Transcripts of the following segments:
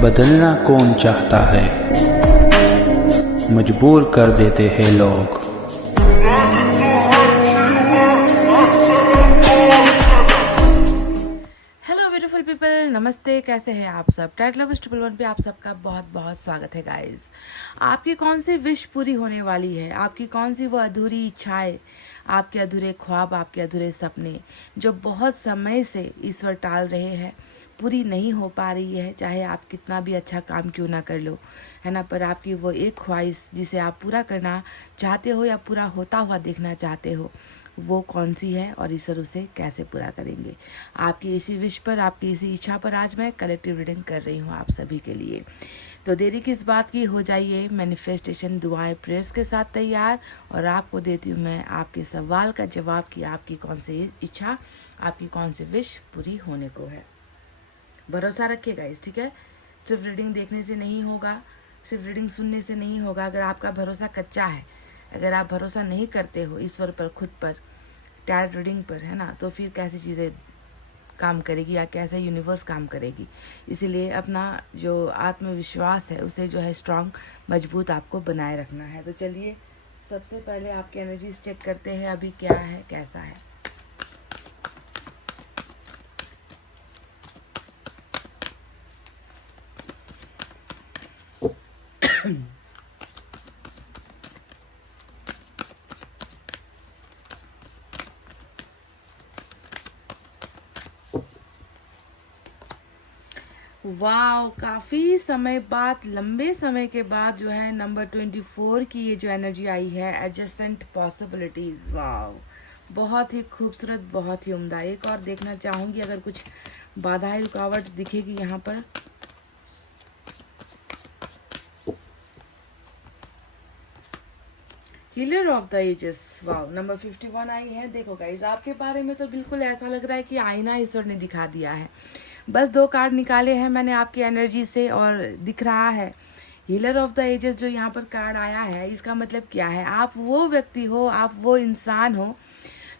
बदलना कौन चाहता है, मजबूर कर देते हैं लोग। हेलो ब्यूटीफुल पीपल, नमस्ते। कैसे हैं आप सब? टाइटल लव ट्रिपल वन पे आप सबका बहुत बहुत स्वागत है गाइस। आपकी कौन सी विश पूरी होने वाली है? आपकी कौन सी वो अधूरी इच्छाएं, आपके अधूरे ख्वाब, आपके अधूरे सपने जो बहुत समय से ईश्वर टाल रहे हैं, पूरी नहीं हो पा रही है, चाहे आप कितना भी अच्छा काम क्यों ना कर लो, है ना। पर आपकी वो एक ख्वाहिश जिसे आप पूरा करना चाहते हो या पूरा होता हुआ देखना चाहते हो, वो कौन सी है और ईश्वर उसे कैसे पूरा करेंगे? आपकी इसी विश पर, आपकी इसी इच्छा पर आज मैं कलेक्टिव रीडिंग कर रही हूँ आप सभी के लिए। तो देरी किस बात की, हो जाइए मैनिफेस्टेशन दुआएं प्रेयर्स के साथ तैयार, और आपको देती हूँ मैं आपके सवाल का जवाब कि आपकी कौन सी इच्छा, आपकी कौन सी विश पूरी होने को है। भरोसा रखिएगा इस, ठीक है। सिर्फ रीडिंग देखने से नहीं होगा, सिर्फ रीडिंग सुनने से नहीं होगा। अगर आपका भरोसा कच्चा है, अगर आप भरोसा नहीं करते हो ईश्वर पर, खुद पर, टैरोट रीडिंग पर, है ना, तो फिर कैसी चीज़ें काम करेगी या कैसे यूनिवर्स काम करेगी। इसीलिए अपना जो आत्मविश्वास है उसे जो है स्ट्रांग, मजबूत आपको बनाए रखना है। तो चलिए सबसे पहले आपकी एनर्जीज चेक करते हैं, अभी क्या है, कैसा है। वाह, काफ़ी समय बाद, लंबे समय के बाद जो है नंबर 24 की ये जो एनर्जी आई है, एडजेसेंट पॉसिबिलिटीज़। वाह, बहुत ही खूबसूरत, बहुत ही उम्दा। एक और देखना चाहूँगी अगर कुछ बाधाएं, रुकावट दिखेगी यहाँ पर। हीलर ऑफ द एजेस, वाह, नंबर 51 आई है। देखो गाइज, आपके बारे में तो बिल्कुल ऐसा लग रहा है कि आईना ईश्वर ने दिखा दिया है। बस 2 कार्ड निकाले हैं मैंने आपकी एनर्जी से और दिख रहा है हीलर ऑफ द एजेस। जो यहाँ पर कार्ड आया है, इसका मतलब क्या है? आप वो व्यक्ति हो, आप वो इंसान हो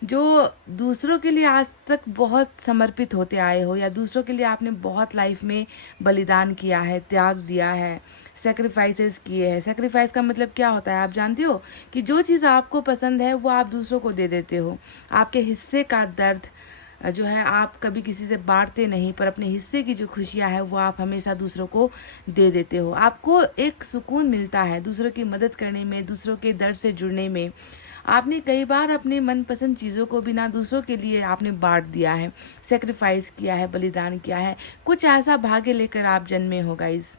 जो दूसरों के लिए आज तक बहुत समर्पित होते आए हो, या दूसरों के लिए आपने बहुत लाइफ में बलिदान किया है, त्याग दिया है, सेक्रीफाइसेस किए हैं। सेक्रीफाइस का मतलब क्या होता है आप जानते हो? कि जो चीज़ आपको पसंद है वो आप दूसरों को दे देते हो। आपके हिस्से का दर्द जो है आप कभी किसी से बांटते नहीं, पर अपने हिस्से की जो खुशियां है वो आप हमेशा दूसरों को दे देते हो। आपको एक सुकून मिलता है दूसरों की मदद करने में, दूसरों के दर्द से जुड़ने में। आपने कई बार अपने मनपसंद चीज़ों को बिना दूसरों के लिए आपने बांट दिया है, सेक्रीफाइस किया है, बलिदान किया है। कुछ ऐसा भाग्य लेकर आप जन्मे हो guys.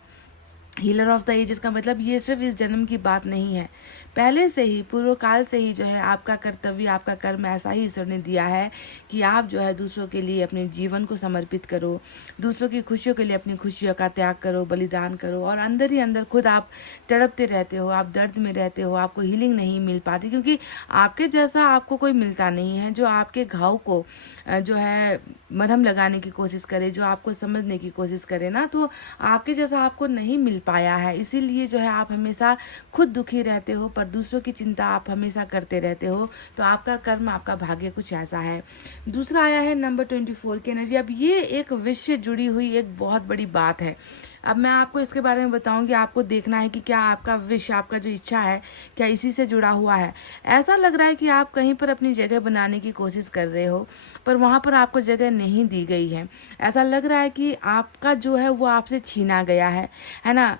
Healer of the ages का मतलब ये सिर्फ इस जन्म की बात नहीं है, पहले से ही, पूर्व काल से ही जो है आपका कर्तव्य, आपका कर्म ऐसा ही ईश्वर ने दिया है कि आप जो है दूसरों के लिए अपने जीवन को समर्पित करो, दूसरों की खुशियों के लिए अपनी खुशियों का त्याग करो, बलिदान करो। और अंदर ही अंदर खुद आप तड़पते रहते हो, आप दर्द में रहते हो, आपको हीलिंग नहीं मिल पाती, क्योंकि आपके जैसा आपको कोई मिलता नहीं है जो आपके घाव को जो है मरहम लगाने की कोशिश करे, जो आपको समझने की कोशिश करे ना, तो आपके जैसा आपको नहीं मिल पाया है। इसीलिए जो है आप हमेशा खुद दुखी रहते हो, पर दूसरों की चिंता आप हमेशा करते रहते हो। तो आपका कर्म, आपका भाग्य कुछ ऐसा है। दूसरा आया है नंबर 24 की एनर्जी। अब ये एक विश से जुड़ी हुई एक बहुत बड़ी बात है। अब मैं आपको इसके बारे में बताऊंगी, आपको देखना है कि क्या आपका विश, आपका जो इच्छा है, क्या इसी से जुड़ा हुआ है। ऐसा लग रहा है कि आप कहीं पर अपनी जगह बनाने की कोशिश कर रहे हो, पर वहां पर आपको जगह नहीं दी गई है। ऐसा लग रहा है कि आपका जो है वो आपसे छीना गया है ना।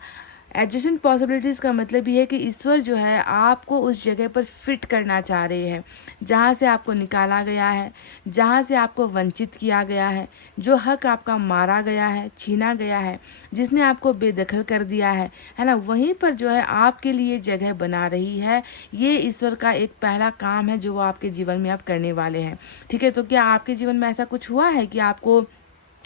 एडजेसेंट पॉसिबिलिटीज़ का मतलब ये है कि ईश्वर जो है आपको उस जगह पर फिट करना चाह रहे हैं जहाँ से आपको निकाला गया है, जहाँ से आपको वंचित किया गया है, जो हक आपका मारा गया है, छीना गया है, जिसने आपको बेदखल कर दिया है ना। वहीं पर जो है आपके लिए जगह बना रही है। ये ईश्वर का एक पहला काम है जो वो आपके जीवन में आप करने वाले हैं, ठीक है। तो क्या आपके जीवन में ऐसा कुछ हुआ है कि आपको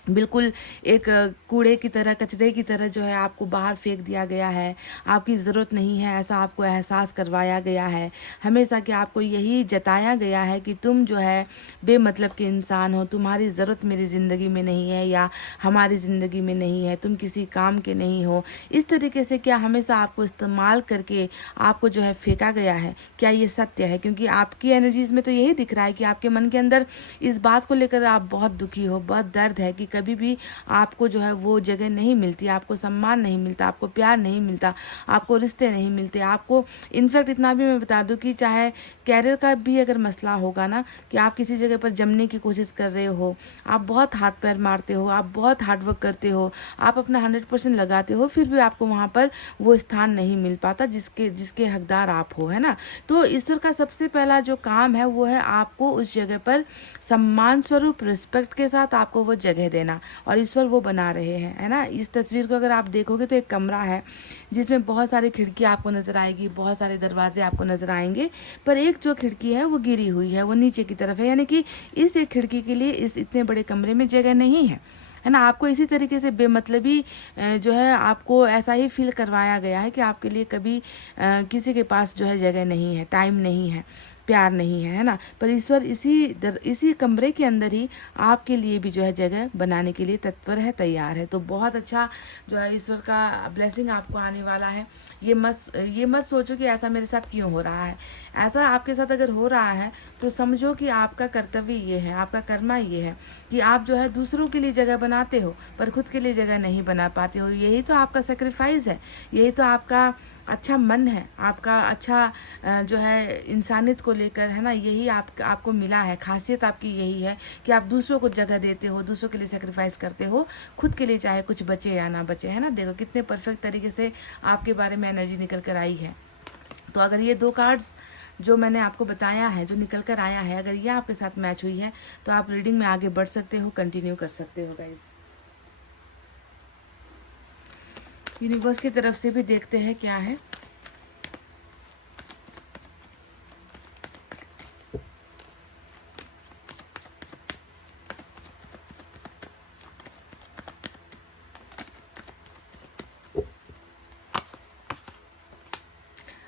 बिल्कुल एक कूड़े की तरह, कचरे की तरह जो है आपको बाहर फेंक दिया गया है, आपकी ज़रूरत नहीं है, ऐसा आपको एहसास करवाया गया है हमेशा, कि आपको यही जताया गया है कि तुम जो है बेमतलब के इंसान हो, तुम्हारी ज़रूरत मेरी ज़िंदगी में नहीं है या हमारी ज़िंदगी में नहीं है, तुम किसी काम के नहीं हो। इस तरीके से क्या हमेशा आपको इस्तेमाल करके आपको जो है फेंका गया है? क्या ये सत्य है? क्योंकि आपकी एनर्जीज में तो यही दिख रहा है कि आपके मन के अंदर इस बात को लेकर आप बहुत दुखी हो, बहुत दर्द है कि कभी भी आपको जो है वो जगह नहीं मिलती, आपको सम्मान नहीं मिलता, आपको प्यार नहीं मिलता, आपको रिश्ते नहीं मिलते। आपको इनफैक्ट इतना भी मैं बता दूं कि चाहे कैरियर का भी अगर मसला होगा ना, कि आप किसी जगह पर जमने की कोशिश कर रहे हो, आप बहुत हाथ पैर मारते हो, आप बहुत हार्डवर्क करते हो, आप अपना 100% लगाते हो, फिर भी आपको वहाँ पर वो स्थान नहीं मिल पाता जिसके जिसके हकदार आप हो, है ना। तो ईश्वर का सबसे पहला जो काम है वो है आपको उस जगह पर सम्मान स्वरूप रिस्पेक्ट के साथ आपको वो जगह देना, और ईश्वर वो बना रहे हैं, है ना। इस तस्वीर को अगर आप देखोगे तो एक कमरा है जिसमें बहुत सारी खिड़कियाँ आपको नजर आएगी, बहुत सारे दरवाजे आपको नजर आएंगे, पर एक जो खिड़की है वो गिरी हुई है, वो नीचे की तरफ है, यानी कि इस एक खिड़की के लिए इस इतने बड़े कमरे में जगह नहीं है ना। आपको इसी तरीके से बेमतलबी जो है आपको ऐसा ही फील करवाया गया है कि आपके लिए कभी किसी के पास जो है जगह नहीं है, टाइम नहीं है, प्यार नहीं है ना। पर ईश्वर इसी कमरे के अंदर ही आपके लिए भी जो है जगह बनाने के लिए तत्पर है, तैयार है। तो बहुत अच्छा जो है ईश्वर का ब्लेसिंग आपको आने वाला है। ये मत सोचो कि ऐसा मेरे साथ क्यों हो रहा है। ऐसा आपके साथ अगर हो रहा है तो समझो कि आपका कर्तव्य ये है, आपका कर्मा ये है कि आप जो है दूसरों के लिए जगह बनाते हो पर खुद के लिए जगह नहीं बना पाते हो। यही तो आपका सेक्रीफाइस है, यही तो आपका अच्छा मन है, आपका अच्छा जो है इंसानियत को लेकर, है ना। यही आपको मिला है, खासियत आपकी यही है कि आप दूसरों को जगह देते हो, दूसरों के लिए सेक्रीफाइस करते हो, खुद के लिए चाहे कुछ बचे या ना बचे, है ना। देखो कितने परफेक्ट तरीके से आपके बारे में एनर्जी निकल कर आई है। तो अगर ये 2 कार्ड्स जो मैंने आपको बताया है, जो निकल कर आया है, अगर ये आपके साथ मैच हुई है तो आप रीडिंग में आगे बढ़ सकते हो, कंटिन्यू कर सकते हो गाइज। यूनिवर्स की तरफ से भी देखते हैं क्या है।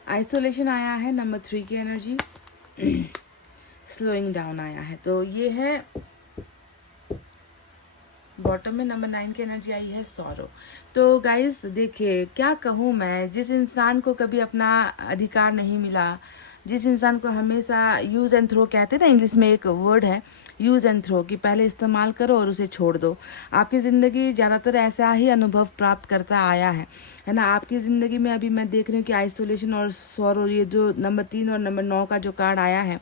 आइसोलेशन आया है नंबर 3 की एनर्जी, स्लोइंग डाउन आया है, तो ये है बॉटम में। नंबर 9 की एनर्जी आई है सॉरो। तो गाइस देखिए क्या कहूँ मैं, जिस इंसान को कभी अपना अधिकार नहीं मिला, जिस इंसान को हमेशा यूज़ एंड थ्रो कहते हैं ना, इंग्लिश में एक वर्ड है यूज़ एंड थ्रो, कि पहले इस्तेमाल करो और उसे छोड़ दो। आपकी ज़िंदगी ज़्यादातर ऐसा ही अनुभव प्राप्त करता आया है ना। आपकी ज़िंदगी में अभी मैं देख रही हूँ कि आइसोलेशन और सॉरो, ये जो नंबर 3 और नंबर 9 का जो कार्ड आया है,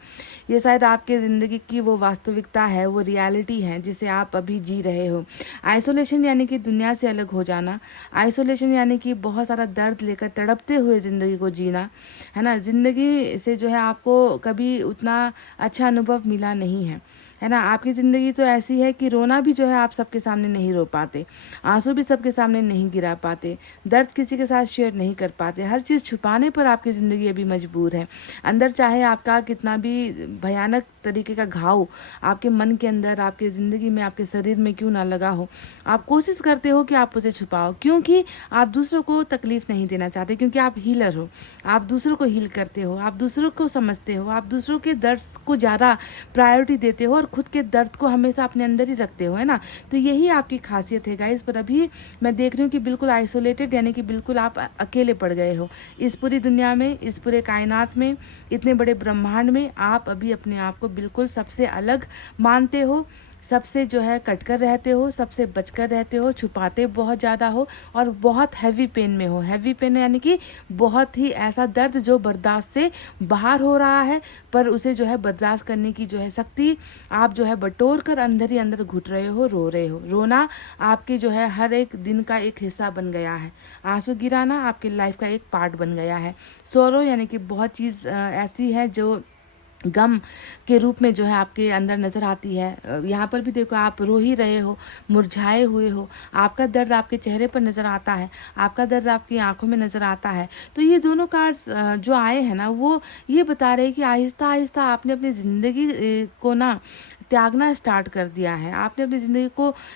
ये शायद आपके ज़िंदगी की वो वास्तविकता है, वो रियलिटी है जिसे आप अभी जी रहे हो। आइसोलेशन यानी कि दुनिया से अलग हो जाना, आइसोलेशन यानी कि बहुत सारा दर्द लेकर तड़पते हुए ज़िंदगी को जीना, है ना। ज़िंदगी से जो है आपको कभी उतना अच्छा अनुभव मिला नहीं है ना। आपकी ज़िंदगी तो ऐसी है कि रोना भी जो है आप सबके सामने नहीं रो पाते, आंसू भी सबके सामने नहीं गिरा पाते, दर्द किसी के साथ शेयर नहीं कर पाते, हर चीज़ छुपाने पर आपकी ज़िंदगी अभी मजबूर है। अंदर चाहे आपका कितना भी भयानक तरीके का घाव आपके मन के अंदर, आपके ज़िंदगी में, आपके शरीर में क्यों ना लगा हो, आप कोशिश करते हो कि आप उसे छुपाओ, क्योंकि आप दूसरों को तकलीफ नहीं देना चाहते, क्योंकि आप हीलर हो, आप दूसरों को हील करते हो, आप दूसरों को समझते हो, आप दूसरों के दर्द को ज़्यादा प्रायोरिटी देते हो और खुद के दर्द को हमेशा अपने अंदर ही रखते हो, है ना। तो यही आपकी खासियत है गाइस। पर अभी मैं देख रही हूँ कि बिल्कुल आइसोलेटेड, यानी कि बिल्कुल आप अकेले पड़ गए हो इस पूरी दुनिया में, इस पूरे कायनात में, इतने बड़े ब्रह्मांड में। आप अभी अपने आप को बिल्कुल सबसे अलग मानते हो, सबसे जो है कटकर रहते हो, सबसे बचकर रहते हो, छुपाते बहुत ज़्यादा हो और बहुत हैवी पेन में हो। हैवी पेन यानी कि बहुत ही ऐसा दर्द जो बर्दाश्त से बाहर हो रहा है, पर उसे जो है बर्दाश्त करने की जो है शक्ति आप जो है बटोर कर अंदर ही अंदर घुट रहे हो, रो रहे हो। रोना आपके जो है हर एक दिन का एक हिस्सा बन गया है, आंसू गिराना आपकी लाइफ का एक पार्ट बन गया है। सोरो यानी कि बहुत चीज़ ऐसी है जो गम के रूप में जो है आपके अंदर नज़र आती है। यहाँ पर भी देखो आप रो ही रहे हो, मुरझाए हुए हो, आपका दर्द आपके चेहरे पर नज़र आता है, आपका दर्द आपकी आंखों में नज़र आता है। तो ये दोनों कार्ड्स जो आए हैं ना, वो ये बता रहे हैं कि आहिस्ता आहिस्ता आपने अपनी ज़िंदगी को ना त्यागना स्टार्ट कर दिया है। आपने अपनी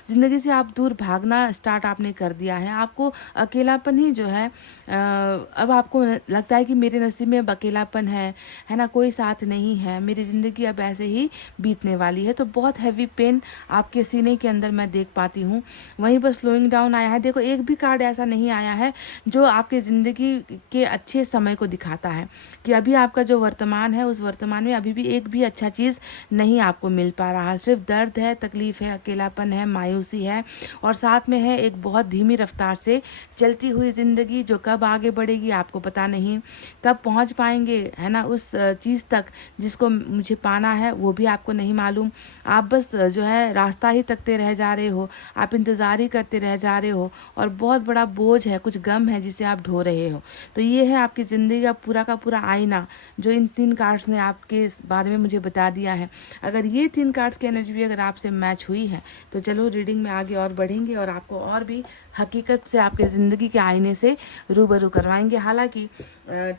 ज़िंदगी से आप दूर भागना स्टार्ट आपने कर दिया है। आपको अकेलापन ही जो है अब आपको लगता है कि मेरे नसीब में अब अकेलापन है ना, कोई साथ नहीं है, मेरी ज़िंदगी अब ऐसे ही बीतने वाली है। तो बहुत हैवी पेन आपके सीने के अंदर मैं देख पाती हूँ। वहीं पर स्लोइंग डाउन आया है। देखो एक भी कार्ड ऐसा नहीं आया है जो आपके ज़िंदगी के अच्छे समय को दिखाता है कि अभी आपका जो वर्तमान है, उस वर्तमान में अभी भी एक भी अच्छा चीज़ नहीं आपको मिल पा आ रहा, सिर्फ दर्द है, तकलीफ़ है, अकेलापन है, मायूसी है और साथ में है एक बहुत धीमी रफ्तार से चलती हुई ज़िंदगी जो कब आगे बढ़ेगी आपको पता नहीं, कब पहुंच पाएंगे है ना उस चीज़ तक जिसको मुझे पाना है वो भी आपको नहीं मालूम। आप बस जो है रास्ता ही तकते रह जा रहे हो, आप इंतज़ार ही करते रह जा रहे हो और बहुत बड़ा बोझ है, कुछ गम है जिसे आप ढो रहे हो। तो ये है आपकी ज़िंदगी का पूरा आईना जो इन 3 कार्ड्स ने आपके इस बारे में मुझे बता दिया है। अगर ये 3 कार्ड्स की एनर्जी भी अगर आपसे मैच हुई है तो चलो रीडिंग में आगे और बढ़ेंगे और आपको और भी हकीकत से आपके ज़िंदगी के आईने से रूबरू करवाएंगे। हालांकि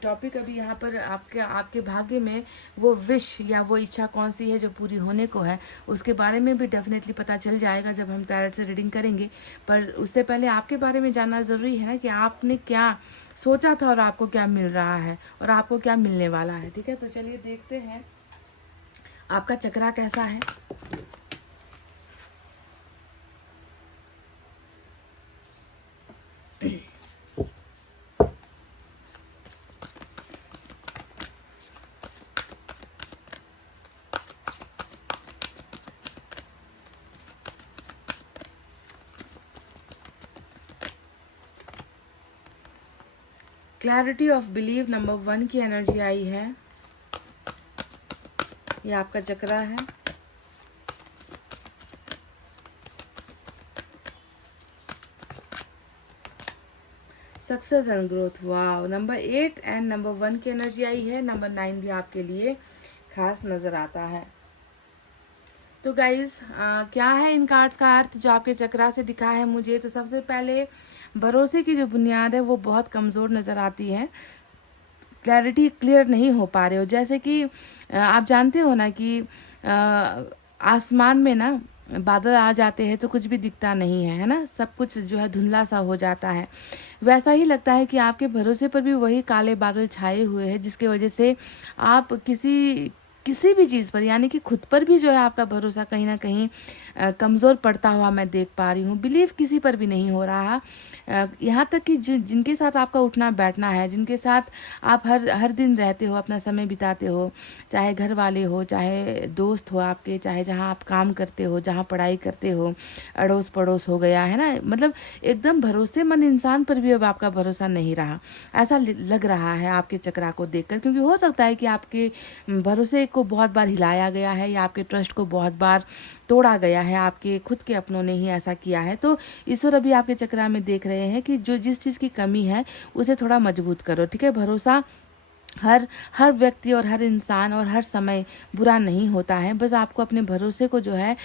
टॉपिक अभी यहाँ पर आपके भाग्य में वो विश या वो इच्छा कौन सी है जो पूरी होने को है उसके बारे में भी डेफिनेटली पता चल जाएगा जब हम टैरोट से रीडिंग करेंगे। पर उससे पहले आपके बारे में जानना ज़रूरी है ना कि आपने क्या सोचा था और आपको क्या मिल रहा है और आपको क्या मिलने वाला है। ठीक है, तो चलिए देखते हैं आपका चक्रा कैसा है। क्लैरिटी ऑफ बिलीव नंबर 1 की एनर्जी आई है। ये आपका चक्रा है। Success and growth, wow. Number 8 and number 1 की एनर्जी आई है। नंबर 9 भी आपके लिए खास नज़र आता है। तो गाइज क्या है इन कार्ड्स का अर्थ जो आपके चक्रा से दिखा है मुझे। तो सबसे पहले भरोसे की जो बुनियाद है वो बहुत कमज़ोर नज़र आती है। क्लैरिटी क्लियर नहीं हो पा रहे हो। जैसे कि आप जानते हो ना कि आसमान में ना बादल आ जाते हैं तो कुछ भी दिखता नहीं है, है ना, सब कुछ जो है धुंधला सा हो जाता है। वैसा ही लगता है कि आपके भरोसे पर भी वही काले बादल छाए हुए हैं जिसकी वजह से आप किसी भी चीज़ पर यानी कि खुद पर भी जो है आपका भरोसा कहीं ना कहीं कमज़ोर पड़ता हुआ मैं देख पा रही हूँ। बिलीव किसी पर भी नहीं हो रहा। यहाँ तक कि जिनके साथ आपका उठना बैठना है, जिनके साथ आप हर दिन रहते हो, अपना समय बिताते हो, चाहे घर वाले हो, चाहे दोस्त हो आपके, चाहे जहाँ आप काम करते हो, जहाँ पढ़ाई करते हो, अड़ोस पड़ोस हो गया है ना, मतलब एकदम भरोसेमंद इंसान पर भी अब आपका भरोसा नहीं रहा, ऐसा लग रहा है आपके चक्रा को देखकर। क्योंकि हो सकता है कि आपके भरोसे को बहुत बार हिलाया गया है या आपके ट्रस्ट को बहुत बार तोड़ा गया है, आपके खुद के अपनों ने ही ऐसा किया है। तो ईश्वर अभी आपके चक्रा में देख रहे हैं कि जो जिस चीज़ की कमी है उसे थोड़ा मजबूत करो। ठीक है, भरोसा हर व्यक्ति और हर इंसान और हर समय बुरा नहीं होता है। बस आपको अपने भरोसे को जो है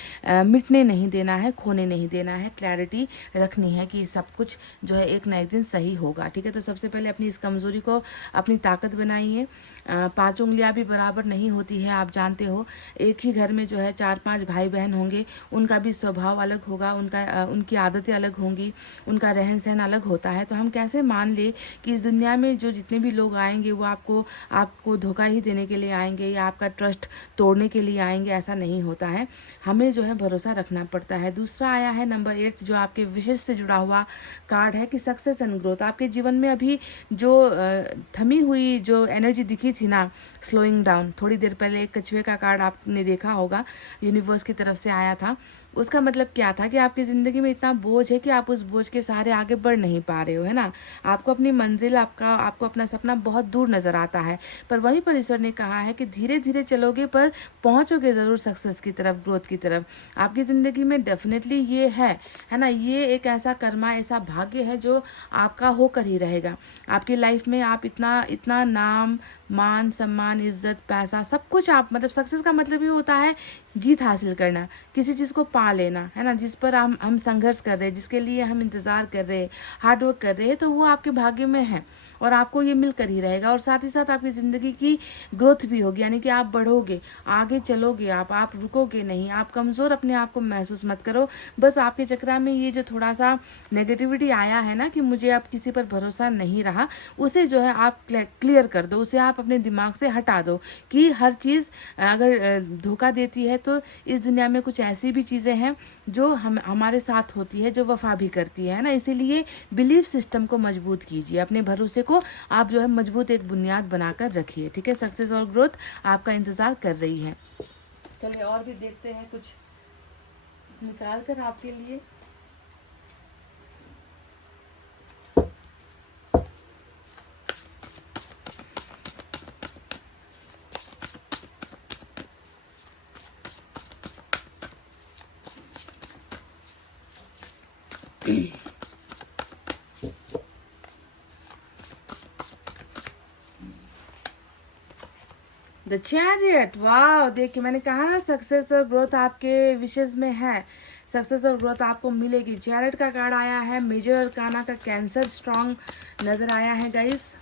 मिटने नहीं देना है, खोने नहीं देना है, क्लैरिटी रखनी है कि सब कुछ जो है एक ना एक दिन सही होगा। ठीक है, तो सबसे पहले अपनी इस कमज़ोरी को अपनी ताकत बनाइए। 5 उंगलियां भी बराबर नहीं होती है, आप जानते हो। एक ही घर में जो है 4-5 भाई बहन होंगे, उनका भी स्वभाव अलग होगा, उनकी आदतें अलग होंगी, उनका रहन सहन अलग होता है। तो हम कैसे मान ले कि इस दुनिया में जो जितने भी लोग आएंगे वो आपको धोखा ही देने के लिए आएंगे या आपका ट्रस्ट तोड़ने के लिए आएंगे, ऐसा नहीं होता है। हमें जो है भरोसा रखना पड़ता है। दूसरा आया है नंबर 8 जो आपके विशेष से जुड़ा हुआ कार्ड है कि सक्सेस एंड ग्रोथ। आपके जीवन में अभी जो थमी हुई जो एनर्जी दिखी थी ना, स्लोइंग डाउन, थोड़ी देर पहले एक कछुए का कार्ड आपने देखा होगा, यूनिवर्स की तरफ से आया था। उसका मतलब क्या था कि आपकी ज़िंदगी में इतना बोझ है कि आप उस बोझ के सहारे आगे बढ़ नहीं पा रहे हो, है ना। आपको अपनी मंजिल, आपको अपना सपना बहुत दूर नज़र आता है। पर वहीं पर ईश्वर ने कहा है कि धीरे धीरे चलोगे पर पहुंचोगे ज़रूर सक्सेस की तरफ, ग्रोथ की तरफ। आपकी ज़िंदगी में डेफिनेटली ये है ना, ये एक ऐसा कर्मा, ऐसा भाग्य है जो आपका होकर ही रहेगा। आपकी लाइफ में आप इतना नाम, मान, सम्मान, इज्जत, पैसा, सब कुछ आप, मतलब सक्सेस का मतलब ये होता है जीत हासिल करना, किसी चीज़ को पा लेना, है ना, जिस पर हम संघर्ष कर रहे हैं, जिसके लिए हम इंतज़ार कर रहे हैं, हार्डवर्क कर रहे हैं, तो वो आपके भाग्य में है और आपको ये मिलकर ही रहेगा। और साथ ही साथ आपकी ज़िंदगी की ग्रोथ भी होगी, यानी कि आप बढ़ोगे, आगे चलोगे, आप रुकोगे नहीं, आप कमज़ोर अपने आप को महसूस मत करो। बस आपके चक्रा में ये जो थोड़ा सा नेगेटिविटी आया है ना कि मुझे अब किसी पर भरोसा नहीं रहा, उसे जो है आप क्लियर कर दो, उसे आप अपने दिमाग से हटा दो कि हर चीज़ अगर धोखा देती है तो इस दुनिया में कुछ ऐसी भी चीज़ें हैं जो हमारे साथ होती है, जो वफा भी करती है ना। इसीलिए बिलीफ सिस्टम को मजबूत कीजिए, अपने भरोसे को आप जो है मजबूत एक बुनियाद बनाकर रखिए। ठीक है, सक्सेस और ग्रोथ आपका इंतज़ार कर रही है। चलिए और भी देखते हैं कुछ निकाल कर आपके लिए। द चैरियट, वाह, देखिए मैंने कहा ना सक्सेस और ग्रोथ आपके विशेष में है, सक्सेस और ग्रोथ आपको मिलेगी। चैरियट का कार्ड आया है, मेजर अरकाना का कैंसर स्ट्रांग नजर आया है गाइस।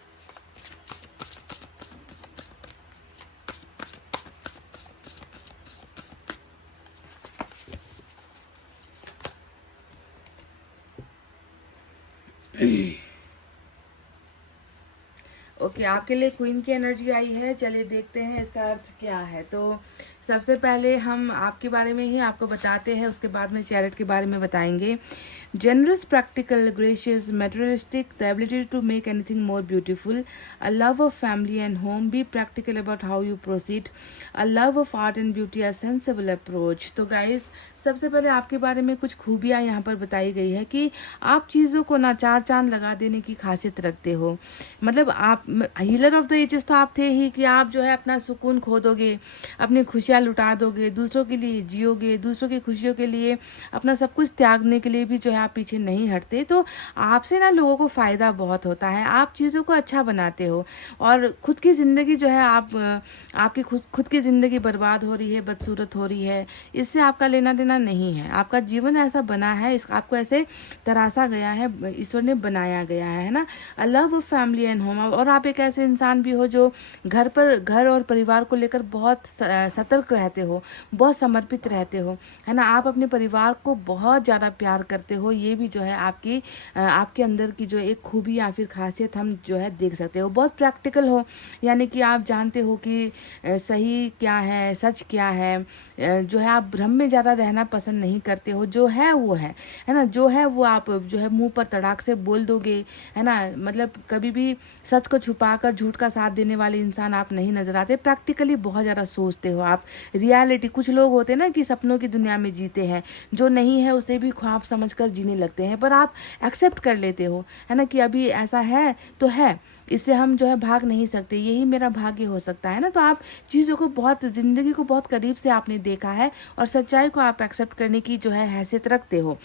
ओके, आपके लिए क्वीन की एनर्जी आई है। चलिए देखते हैं इसका अर्थ क्या है। तो सबसे पहले हम आपके बारे में ही आपको बताते हैं, उसके बाद में चैरियट के बारे में बताएंगे। Generous, practical, gracious, materialistic, the ability to make anything more beautiful, a love of family and home, be practical about how you proceed, a love of art and beauty, a sensible approach। तो guys सबसे पहले आपके बारे में कुछ खूबियाँ यहाँ पर बताई गई है कि आप चीज़ों को ना चार चांद लगा देने की खासियत रखते हो। मतलब आप हीलर ऑफ द एजेस तो आप थे ही कि आप जो है अपना सुकून खो दोगे, अपनी खुशियाँ लुटा दोगे, दूसरों के लिए जियोगे, दूसरों की खुशियों के लिए अपना सब कुछ त्यागने के लिए भी जो है आप पीछे नहीं हटते। तो आपसे ना लोगों को फ़ायदा बहुत होता है, आप चीज़ों को अच्छा बनाते हो और खुद की ज़िंदगी जो है आपकी खुद की ज़िंदगी बर्बाद हो रही है, बदसूरत हो रही है, इससे आपका लेना देना नहीं है। आपका जीवन ऐसा बना है, इस आपको ऐसे तराशा गया है, ईश्वर ने बनाया गया है ना। I love family and home, और आप एक ऐसे इंसान भी हो जो घर और परिवार को लेकर बहुत सतर्क रहते हो, बहुत समर्पित रहते हो, है ना। आप अपने परिवार को बहुत ज़्यादा प्यार करते हो, ये भी जो है आपके अंदर की जो एक खूबी या फिर खासियत हम जो है देख सकते हो। बहुत प्रैक्टिकल हो, यानी कि आप जानते हो कि सही क्या है, सच क्या है, जो है आप भ्रम में ज़्यादा रहना पसंद नहीं करते हो। जो है वो है ना, जो है वो आप जो है मुंह पर तड़ाक से बोल दोगे, है ना। मतलब कभी भी सच को छुपाकर झूठ का साथ देने वाले इंसान आप नहीं नजर आते। प्रैक्टिकली बहुत ज़्यादा सोचते हो आप, रियलिटी, कुछ लोग होते हैं ना कि सपनों की दुनिया में जीते हैं, जो नहीं है उसे भी ख्वाब समझकर जीने लगते हैं, पर आप एक्सेप्ट कर लेते हो, है ना, कि अभी ऐसा है तो है, इससे हम जो है भाग नहीं सकते, यही मेरा भाग्य हो सकता है ना। तो आप चीज़ों को बहुत, ज़िंदगी को बहुत करीब से आपने देखा है और सच्चाई को आप एक्सेप्ट करने की जो है हैसियत रखते हो।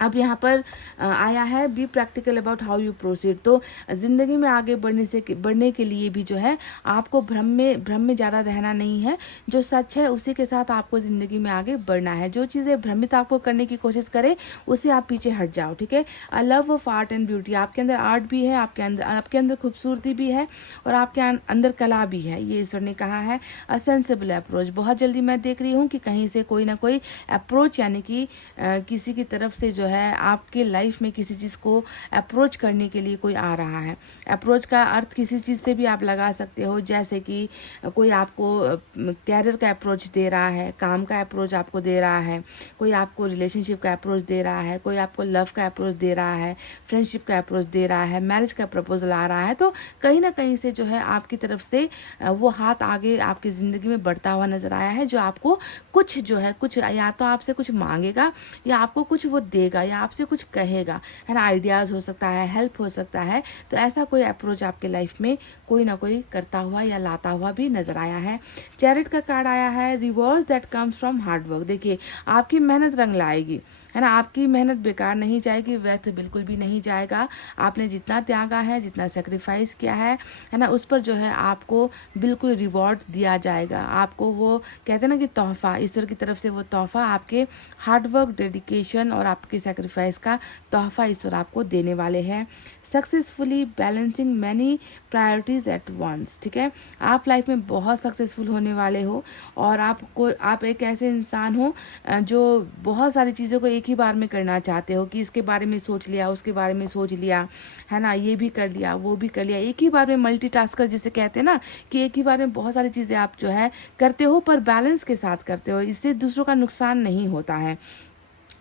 अब यहाँ पर आया है be practical about how you proceed. तो ज़िंदगी में आगे बढ़ने के लिए भी जो है आपको भ्रम में ज़्यादा रहना नहीं है, जो सच है उसी के साथ आपको ज़िंदगी में आगे बढ़ना है। जो चीज़ें भ्रमित आपको करने की कोशिश करे उससे आप पीछे हट जाओ, ठीक है। A love of art and beauty, आपके अंदर आर्ट भी है, आपके अंदर खूबसूरती भी है और आपके अंदर कला भी है, ये ईश्वर ने कहा है। अ सेंसिबल अप्रोच, बहुत जल्दी मैं देख रही हूँ कि कहीं से कोई ना कोई अप्रोच, यानी कि किसी की तरफ से जो है आपके लाइफ में किसी चीज़ को अप्रोच करने के लिए कोई आ रहा है। अप्रोच का अर्थ किसी चीज़ से भी आप लगा सकते हो, जैसे कि कोई आपको कैरियर का अप्रोच दे रहा है, काम का अप्रोच आपको दे रहा है, कोई आपको रिलेशनशिप का अप्रोच दे रहा है, कोई आपको लव का अप्रोच दे रहा है, फ्रेंडशिप का अप्रोच दे रहा है, मैरिज का प्रपोजल आ रहा है। तो कहीं ना कहीं से जो है आपकी तरफ से वो हाथ आगे आपकी ज़िंदगी में बढ़ता हुआ नजर आया है, जो आपको कुछ जो है, कुछ या तो आपसे कुछ मांगेगा या आपको कुछ वो देगा या आपसे कुछ कहेगा, है ना। आइडियाज़ हो सकता है, हेल्प हो सकता है। तो ऐसा कोई अप्रोच आपके लाइफ में कोई ना कोई करता हुआ या लाता हुआ भी नजर आया है। चैरिट का कार्ड आया है rewards that comes from hard work. देखिए आपकी मेहनत रंग लाएगी, है ना, आपकी मेहनत बेकार नहीं जाएगी, व्यर्थ बिल्कुल भी नहीं जाएगा। आपने जितना त्यागा है, जितना सेक्रीफाइस किया है ना, उस पर जो है आपको बिल्कुल रिवॉर्ड दिया जाएगा। आपको वो कहते हैं ना कि तोहफा, ईश्वर की तरफ से वो तोहफा, आपके हार्डवर्क, डेडिकेशन और आपके सेक्रीफाइस का तोहफा ईश्वर आपको देने वाले हैं। Successfully balancing many priorities at once, ठीक है। आप लाइफ में बहुत सक्सेसफुल होने वाले हो और आप एक ऐसे इंसान हो जो बहुत सारी चीज़ों को एक ही बार में करना चाहते हो, कि इसके बारे में सोच लिया, उसके बारे में सोच लिया, है ना, ये भी कर लिया, वो भी कर लिया, एक ही बार में मल्टीटास्कर जिसे कहते हैं ना, कि एक ही बार में बहुत सारी चीज़ें आप जो है करते हो, पर बैलेंस के साथ करते हो, इससे दूसरों का नुकसान नहीं होता है।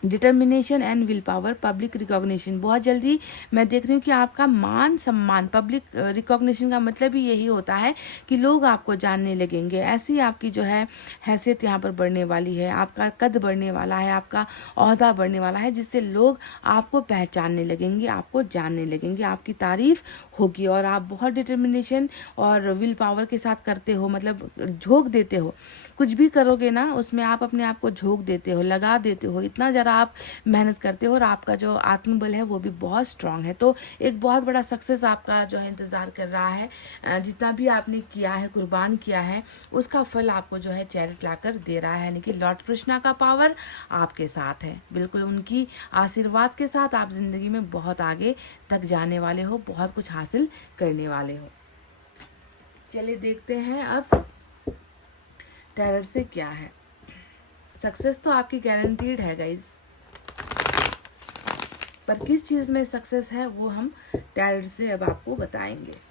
Determination and will power, public recognition. बहुत जल्दी मैं देख रही हूँ कि आपका मान सम्मान, पब्लिक रिकॉग्निशन का मतलब ही यही होता है कि लोग आपको जानने लगेंगे। ऐसी आपकी जो है हैसियत यहाँ पर बढ़ने वाली है, आपका कद बढ़ने वाला है, आपका ओहदा बढ़ने वाला है, जिससे लोग आपको पहचानने लगेंगे, आपको जानने लगेंगे, आपकी तारीफ होगी। और आप बहुत डिटर्मिनेशन और विल पावर के साथ करते हो, मतलब झोंक देते हो। कुछ भी करोगे ना उसमें आप अपने आप को झोंक देते हो, लगा देते हो, इतना ज़रा आप मेहनत करते हो और आपका जो आत्मबल है वो भी बहुत स्ट्रांग है। तो एक बहुत बड़ा सक्सेस आपका जो है इंतज़ार कर रहा है। जितना भी आपने किया है, कुर्बान किया है, उसका फल आपको जो है चैरिट लाकर दे रहा है। यानी कि लॉर्ड कृष्णा का पावर आपके साथ है, बिल्कुल उनकी आशीर्वाद के साथ आप ज़िंदगी में बहुत आगे तक जाने वाले हो, बहुत कुछ हासिल करने वाले हो। चलिए देखते हैं अब टैरट से क्या है। सक्सेस तो आपकी गारंटीड है गाइज, पर किस चीज़ में सक्सेस है वो हम टैरट से अब आपको बताएंगे।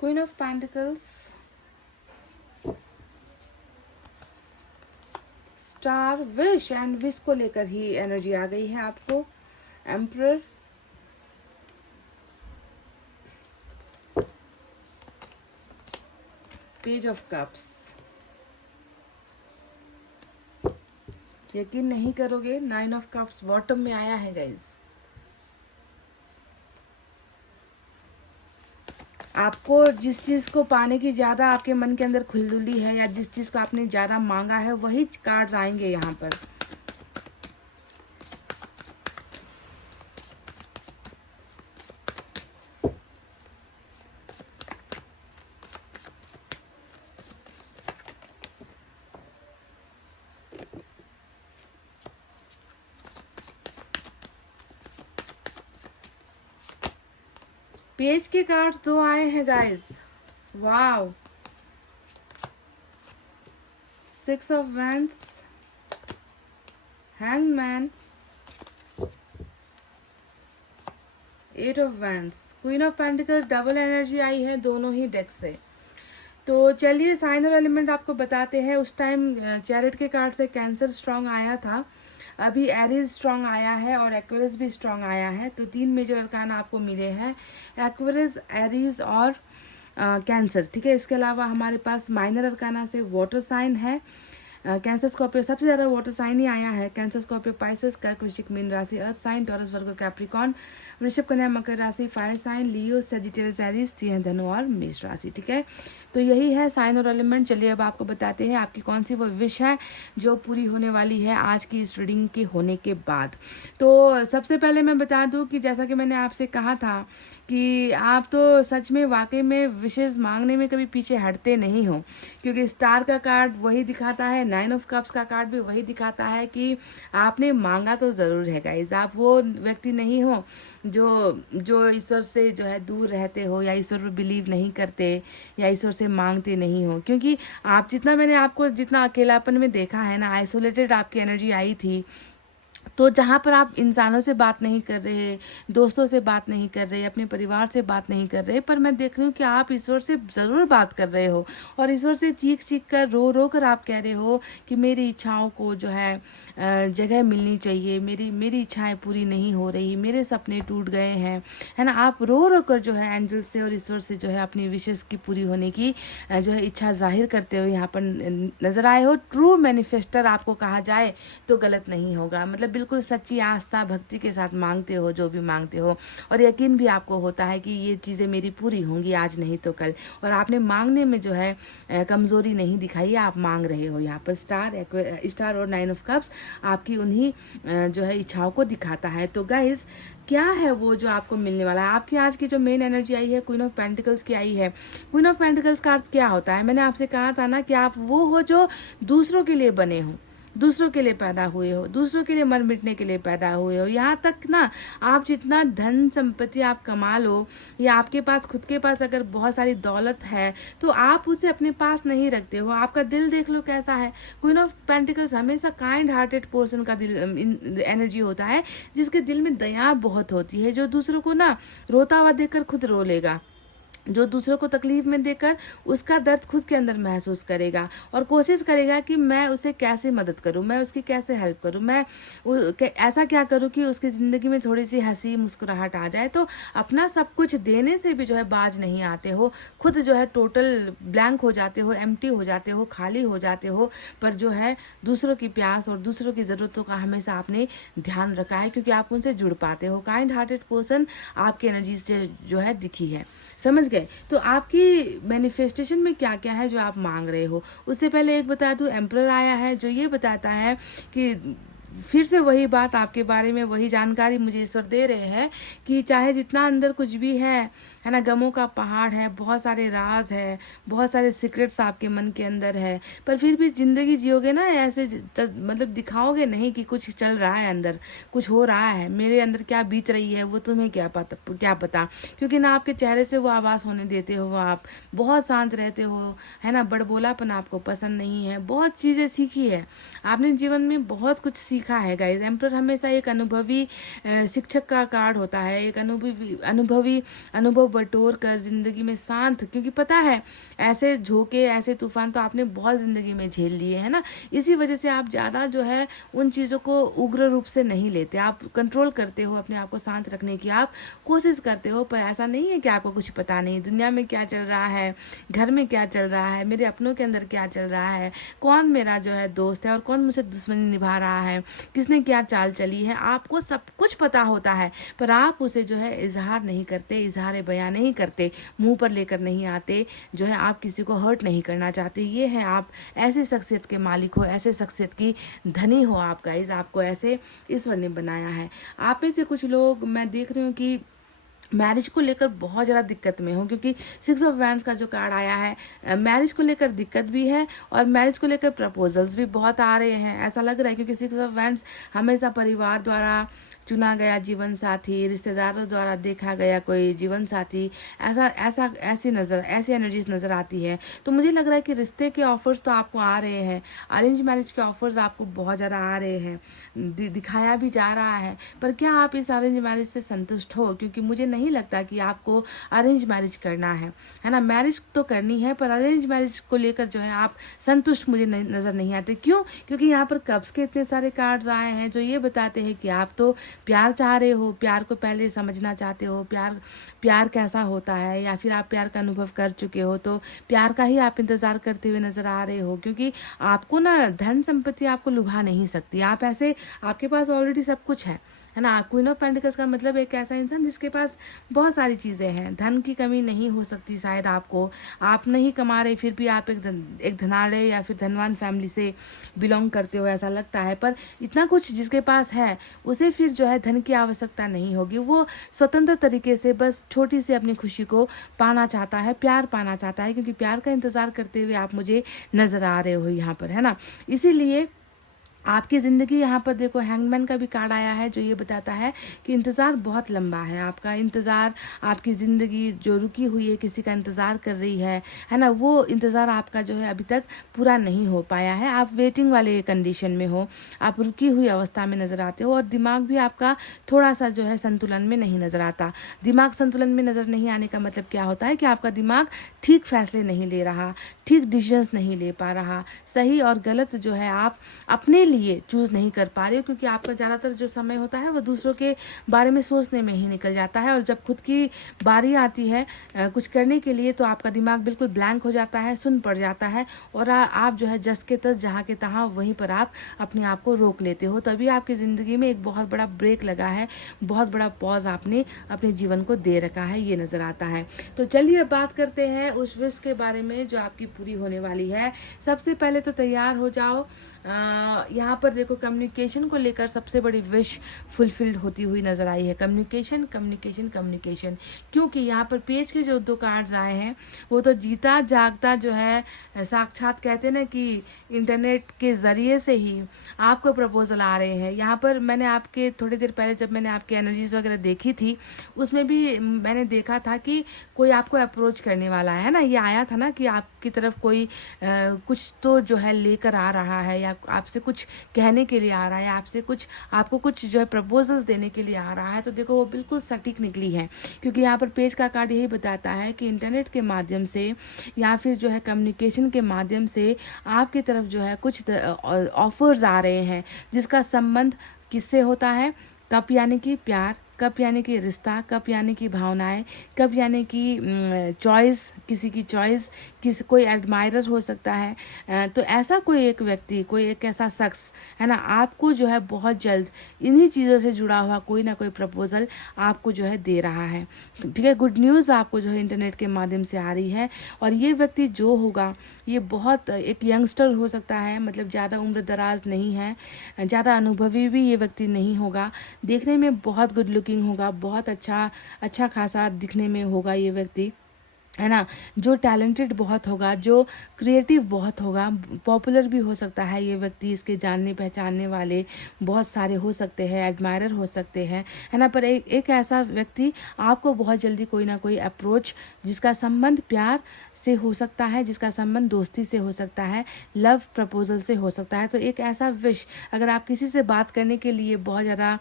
Queen of pentacles, star, wish and wish को लेकर ही एनर्जी आ गई है आपको। Emperor, page of cups. यकीन नहीं करोगे, 9 ऑफ कप्स बॉटम में आया है गाइज। आपको जिस चीज़ को पाने की ज़्यादा आपके मन के अंदर खुलदुली है, या जिस चीज़ को आपने ज़्यादा मांगा है, वही कार्ड्स आएंगे यहाँ पर। पेज के कार्ड्स 2 आए हैं guys, wow. 6 of wands, hangman, 8 of wands, queen of pentacles. Double energy आई है दोनों ही डेक से। तो चलिए साइन और एलिमेंट आपको बताते हैं। उस टाइम चैरिट के कार्ड से कैंसर स्ट्रांग आया था, अभी एरीज स्ट्रांग आया है और एक्वेरियस भी स्ट्रांग आया है। तो 3 मेजर अरकान आपको मिले हैं, एक्वेरियस, एरीज और कैंसर। ठीक है, इसके अलावा हमारे पास माइनर अरकाना से वाटर साइन है। कैंसर स्कॉर्पियो सबसे ज़्यादा वाटर साइन ही आया है। कैंसर स्कॉर्पियो, पाइसेस, कर्क, वृश्चिक, मीन राशि, अर्थ साइन, टॉरस, वर्गो, कैप्रिकॉन, वृषभ, कन्या, मकर राशि, फायर साइन, लियो, सेजिटेरियस, एरीज, सिंह, धनु और मेष राशि। ठीक है, तो यही है साइन और एलिमेंट। चलिए अब आपको बताते हैं आपकी कौन सी वो विश है जो पूरी होने वाली है आज की इस रीडिंग के होने के बाद। तो सबसे पहले मैं बता दूं कि जैसा कि मैंने आपसे कहा था कि आप तो सच में वाकई में विशेष मांगने में कभी पीछे हटते नहीं हो, क्योंकि स्टार का कार्ड वही दिखाता है, 9 ऑफ कप्स का कार्ड भी वही दिखाता है कि आपने मांगा तो ज़रूर है गाइज। आप वो व्यक्ति नहीं हो जो ईश्वर से जो है दूर रहते हो, या ईश्वर पर बिलीव नहीं करते, या ईश्वर से मांगते नहीं हो। क्योंकि आप मैंने आपको जितना अकेलापन में देखा है ना, आइसोलेटेड आपकी एनर्जी आई थी, तो जहाँ पर आप इंसानों से बात नहीं कर रहे, दोस्तों से बात नहीं कर रहे, अपने परिवार से बात नहीं कर रहे, पर मैं देख रही हूँ कि आप ईश्वर से ज़रूर बात कर रहे हो, और ईश्वर से चीख चीख कर, रो रो कर आप कह रहे हो कि मेरी इच्छाओं को जो है जगह मिलनी चाहिए, मेरी इच्छाएं पूरी नहीं हो रही, मेरे सपने टूट गए हैं, है ना। आप रो रो कर जो है एंजल से और ईश्वर से जो है अपनी विशेष की पूरी होने की जो है इच्छा जाहिर करते हुए यहाँ पर नजर आए हो। ट्रू मैनिफेस्टर आपको कहा जाए तो गलत नहीं होगा, मतलब बिल्कुल सच्ची आस्था भक्ति के साथ मांगते हो जो भी मांगते हो, और यकीन भी आपको होता है कि ये चीज़ें मेरी पूरी होंगी आज नहीं तो कल। और आपने मांगने में जो है कमज़ोरी नहीं दिखाई, आप मांग रहे हो। यहाँ पर स्टार और 9 ऑफ कप्स आपकी उन्हीं जो है इच्छाओं को दिखाता है। तो गाइज क्या है वो जो आपको मिलने वाला है। आपकी आज की जो मेन एनर्जी आई है क्वीन ऑफ पेंटिकल्स की आई है। क्वीन ऑफ पेंटिकल्स का अर्थ क्या होता है, मैंने आपसे कहा था ना कि आप वो हो जो दूसरों के लिए बने हो, दूसरों के लिए पैदा हुए हो, दूसरों के लिए मर मिटने के लिए पैदा हुए हो। यहाँ तक ना आप जितना धन संपत्ति आप कमा लो या आपके पास खुद के पास अगर बहुत सारी दौलत है तो आप उसे अपने पास नहीं रखते हो। आपका दिल देख लो कैसा है। क्वीन ऑफ पेंटिकल्स हमेशा काइंड हार्टेड पर्सन का दिल एनर्जी होता है, जिसके दिल में दया बहुत होती है, जो दूसरों को ना रोता हुआ देखकर खुद रो लेगा, जो दूसरों को तकलीफ में देकर उसका दर्द खुद के अंदर महसूस करेगा और कोशिश करेगा कि मैं उसे कैसे मदद करूं, मैं उसकी कैसे हेल्प करूं, मैं ऐसा क्या करूं कि उसकी ज़िंदगी में थोड़ी सी हंसी मुस्कुराहट आ जाए। तो अपना सब कुछ देने से भी जो है बाज नहीं आते हो, खुद जो है टोटल ब्लैंक हो जाते हो, एम्प्टी हो जाते हो, खाली हो जाते हो। पर जो है दूसरों की प्यास और दूसरों की ज़रूरतों का हमेशा आपने ध्यान रखा है, क्योंकि आप उनसे जुड़ पाते हो। काइंड हार्टेड पर्सन आपकी एनर्जी से जो है दिखी है, समझ गए। तो आपकी मैनिफेस्टेशन में क्या क्या है जो आप मांग रहे हो। उससे पहले एक बता दूं, एम्परर आया है जो ये बताता है कि फिर से वही बात आपके बारे में, वही जानकारी मुझे ईश्वर दे रहे हैं कि चाहे जितना अंदर कुछ भी है ना, गमों का पहाड़ है, बहुत सारे राज है, बहुत सारे सीक्रेट्स आपके मन के अंदर है, पर फिर भी जिंदगी जियोगे ना ऐसे मतलब दिखाओगे नहीं कि कुछ चल रहा है अंदर, कुछ हो रहा है, मेरे अंदर क्या बीत रही है वो तुम्हें क्या पता, क्योंकि ना आपके चेहरे से वो आवाज़ होने देते हो, आप बहुत शांत रहते हो, है ना, बड़बोलापन आपको पसंद नहीं है। बहुत चीज़ें सीखी है आपने जीवन में, बहुत कुछ सीखा है गाइस। एम्परर हमेशा एक अनुभवी शिक्षक का कार्ड होता है, एक अनुभवी अनुभव बटोर कर जिंदगी में शांत, क्योंकि पता है ऐसे झोंके ऐसे तूफान तो आपने बहुत जिंदगी में झेल लिए है ना, इसी वजह से आप ज़्यादा जो है उन चीज़ों को उग्र रूप से नहीं लेते, आप कंट्रोल करते हो, अपने आप को शांत रखने की आप कोशिश करते हो। पर ऐसा नहीं है कि आपको कुछ पता नहीं, दुनिया में क्या चल रहा है, घर में क्या चल रहा है, मेरे अपनों के अंदर क्या चल रहा है, कौन मेरा जो है दोस्त है और कौन मुझसे दुश्मनी निभा रहा है, किसने क्या चाल चली है, आपको सब कुछ पता होता है। पर आप उसे जो है इजहार नहीं करते, इजहार बयान नहीं करते, मुंह पर लेकर नहीं आते, जो है आप किसी को हर्ट नहीं करना चाहते। ये है आप ऐसे शख्सियत के मालिक हो, ऐसे शख्सियत की धनी हो आप गाइस, आपको ऐसे ईश्वर ने बनाया है। आप में से कुछ लोग मैं देख रही हूँ कि मैरिज को लेकर बहुत ज़्यादा दिक्कत में हो, क्योंकि 6 ऑफ वैंड्स का जो कार्ड आया है, मैरिज को लेकर दिक्कत भी है और मैरिज को लेकर प्रपोजल्स भी बहुत आ रहे हैं, ऐसा लग रहा है। क्योंकि 6 ऑफ वैंड्स हमेशा परिवार द्वारा चुना गया जीवन साथी, रिश्तेदारों द्वारा देखा गया कोई जीवन साथी, ऐसी एनर्जीज नज़र आती है। तो मुझे लग रहा है कि रिश्ते के ऑफर्स तो आपको आ रहे हैं, अरेंज मैरिज के ऑफर्स आपको बहुत ज़्यादा आ रहे हैं, दिखाया भी जा रहा है। पर क्या आप इस अरेंज मैरिज से संतुष्ट हो? क्योंकि मुझे नहीं लगता कि आपको अरेंज मैरिज करना है ना, मैरिज तो करनी है, पर अरेंज मैरिज को लेकर जो है आप संतुष्ट मुझे नज़र नहीं आते। क्यों? क्योंकि यहाँ पर कब्स के इतने सारे कार्ड्स आए हैं जो ये बताते हैं कि आप तो प्यार चाह रहे हो, प्यार को पहले समझना चाहते हो, प्यार कैसा होता है, या फिर आप प्यार का अनुभव कर चुके हो तो प्यार का ही आप इंतज़ार करते हुए नज़र आ रहे हो। क्योंकि आपको ना धन संपत्ति आपको लुभा नहीं सकती, आप ऐसे आपके पास ऑलरेडी सब कुछ है ना। क्वीन ऑफ पेंटिकल्स का मतलब एक ऐसा इंसान जिसके पास बहुत सारी चीज़ें हैं, धन की कमी नहीं हो सकती शायद आपको, आप नहीं कमा रहे फिर भी आप एक धनाढ़ या फिर धनवान फैमिली से बिलोंग करते हो ऐसा लगता है। पर इतना कुछ जिसके पास है उसे फिर जो है धन की आवश्यकता नहीं होगी, वो स्वतंत्र तरीके से बस छोटी सी अपनी खुशी को पाना चाहता है, प्यार पाना चाहता है, क्योंकि प्यार का इंतज़ार करते हुए आप मुझे नज़र आ रहे हो यहाँ पर, है ना। इसीलिए आपकी ज़िंदगी यहाँ पर देखो, हैंगमैन का भी कार्ड आया है जो ये बताता है कि इंतज़ार बहुत लंबा है, आपका इंतज़ार, आपकी ज़िंदगी जो रुकी हुई है, किसी का इंतज़ार कर रही है ना, वो इंतज़ार आपका जो है अभी तक पूरा नहीं हो पाया है, आप वेटिंग वाले कंडीशन में हो, आप रुकी हुई अवस्था में नज़र आते हो और दिमाग भी आपका थोड़ा सा जो है संतुलन में नहीं नज़र आता। दिमाग संतुलन में नज़र नहीं आने का मतलब क्या होता है कि आपका दिमाग ठीक फैसले नहीं ले रहा, ठीक डिसीजंस नहीं ले पा रहा, सही और गलत जो है आप अपने लिए चूज़ नहीं कर पा रहे हो, क्योंकि आपका ज़्यादातर जो समय होता है वो दूसरों के बारे में सोचने में ही निकल जाता है। और जब खुद की बारी आती है कुछ करने के लिए तो आपका दिमाग बिल्कुल ब्लैंक हो जाता है, सुन पड़ जाता है और आप जो है जस के तस जहाँ के तहाँ वहीं पर आप अपने आप को रोक लेते हो। तभी आपकी ज़िंदगी में एक बहुत बड़ा ब्रेक लगा है, बहुत बड़ा पॉज आपने अपने जीवन को दे रखा है, ये नज़र आता है। तो चलिए अब बात करते हैं उस विश के बारे में जो आपकी पूरी होने वाली है। सबसे पहले तो तैयार हो जाओ, यहाँ पर देखो कम्युनिकेशन को लेकर सबसे बड़ी विश फुलफिल्ड होती हुई नज़र आई है। कम्युनिकेशन कम्युनिकेशन कम्युनिकेशन, क्योंकि यहाँ पर पेज के जो 2 कार्ड्स आए हैं वो तो जीता जागता जो है साक्षात कहते हैं ना कि इंटरनेट के ज़रिए से ही आपको प्रपोजल आ रहे हैं। यहाँ पर मैंने आपके थोड़ी देर पहले जब मैंने आपकी एनर्जीज वगैरह देखी थी उसमें भी मैंने देखा था कि कोई आपको अप्रोच करने वाला है ना, ये आया था ना कि आपकी तरफ कोई कुछ तो जो है लेकर आ रहा है या आपसे कुछ कहने के लिए आ रहा है, आपको कुछ जो है प्रपोजल देने के लिए आ रहा है। तो देखो वो बिल्कुल सटीक निकली है, क्योंकि यहाँ पर पेज का कार्ड यही बताता है कि इंटरनेट के माध्यम से या फिर जो है कम्युनिकेशन के माध्यम से आपकी तरफ जो है कुछ ऑफर्स आ रहे हैं, जिसका संबंध किससे होता है। कप यानी कि प्यार, कप यानी कि रिश्ता, कप यानी कि भावनाएं, कप यानी कि चॉइस, किसी की चॉइस, कोई एडमायरर हो सकता है। तो ऐसा कोई एक व्यक्ति, कोई एक ऐसा शख्स है ना, आपको जो है बहुत जल्द इन्हीं चीज़ों से जुड़ा हुआ कोई ना कोई प्रपोजल आपको जो है दे रहा है। ठीक है, गुड न्यूज़ आपको जो है इंटरनेट के माध्यम से आ रही है। और ये व्यक्ति जो होगा ये बहुत एक यंगस्टर हो सकता है, मतलब ज़्यादा उम्र दराज नहीं है, ज़्यादा अनुभवी भी ये व्यक्ति नहीं होगा, देखने में बहुत गुड लुकिंग होगा, बहुत अच्छा खासा दिखने में होगा ये व्यक्ति, है ना, जो टैलेंटेड बहुत होगा, जो क्रिएटिव बहुत होगा, पॉपुलर भी हो सकता है ये व्यक्ति, इसके जानने पहचानने वाले बहुत सारे हो सकते हैं, एडमायरर हो सकते हैं, है ना। पर एक ऐसा व्यक्ति आपको बहुत जल्दी कोई ना कोई अप्रोच, जिसका संबंध प्यार से हो सकता है, जिसका संबंध दोस्ती से हो सकता है, लव प्रपोजल से हो सकता है। तो एक ऐसा विश, अगर आप किसी से बात करने के लिए बहुत ज़्यादा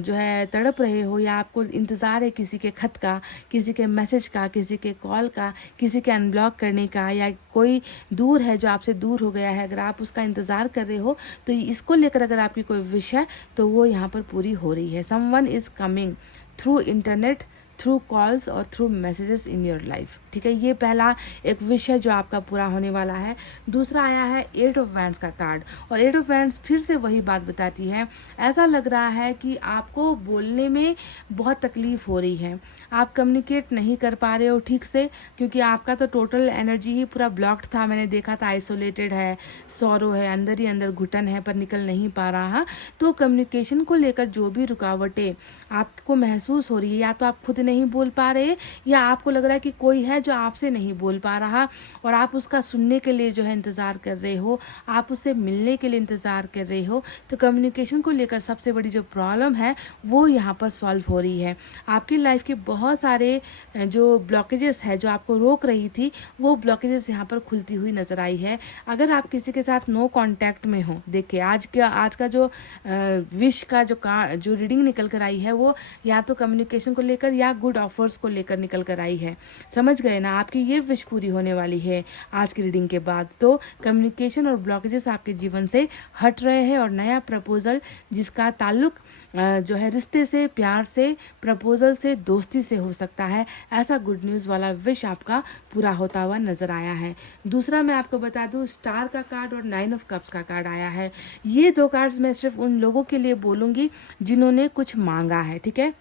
जो है तड़प रहे हो, या आपको इंतज़ार है किसी के खत का, किसी के मैसेज का, किसी के कॉल का, किसी के अनब्लॉक करने का, या कोई दूर है जो आपसे दूर हो गया है, अगर आप उसका इंतज़ार कर रहे हो, तो इसको लेकर अगर आपकी कोई विश है तो वो यहाँ पर पूरी हो रही है। Someone is coming through internet, through calls और through messages in your life. ठीक है, ये पहला एक विश है जो आपका पूरा होने वाला है। दूसरा आया है 8 ऑफ वैंड्स का कार्ड, और 8 ऑफ वैंड्स फिर से वही बात बताती है। ऐसा लग रहा है कि आपको बोलने में बहुत तकलीफ हो रही है, आप कम्युनिकेट नहीं कर पा रहे हो ठीक से, क्योंकि आपका तो टोटल एनर्जी ही पूरा ब्लॉक्ड था, मैंने देखा था, आइसोलेटेड है, सॉरो है, अंदर ही अंदर घुटन है, पर निकल नहीं पा रहा। तो कम्युनिकेशन को लेकर जो भी रुकावटें आपको महसूस हो रही है, या तो आप खुद नहीं बोल पा रहे, या आपको लग रहा है कि कोई है जो आपसे नहीं बोल पा रहा और आप उसका सुनने के लिए जो है इंतज़ार कर रहे हो, आप उससे मिलने के लिए इंतज़ार कर रहे हो। तो कम्युनिकेशन को लेकर सबसे बड़ी जो प्रॉब्लम है वो यहाँ पर सॉल्व हो रही है। आपकी लाइफ के बहुत सारे जो ब्लॉकेजेस है जो आपको रोक रही थी, वो ब्लॉकेजेस यहाँ पर खुलती हुई नज़र आई है। अगर आप किसी के साथ नो कॉन्टैक्ट में हो, देखिए आज का जो विश का जो रीडिंग निकल कर आई है वो या तो कम्युनिकेशन को लेकर या गुड ऑफर्स को लेकर निकल कर आई है। समझ गए ना, आपकी ये विश पूरी होने वाली है आज की रीडिंग के बाद। तो कम्युनिकेशन और ब्लॉकेजेस आपके जीवन से हट रहे हैं, और नया प्रपोजल जिसका ताल्लुक जो है रिश्ते से, प्यार से, प्रपोजल से, दोस्ती से हो सकता है, ऐसा गुड न्यूज़ वाला विश आपका पूरा होता हुआ नज़र आया है। दूसरा मैं आपको बता दूं, स्टार का कार्ड और 9 ऑफ कप्स का कार्ड आया है। ये 2 कार्ड्स मैं सिर्फ उन लोगों के लिए बोलूँगी जिन्होंने कुछ मांगा है। ठीक है,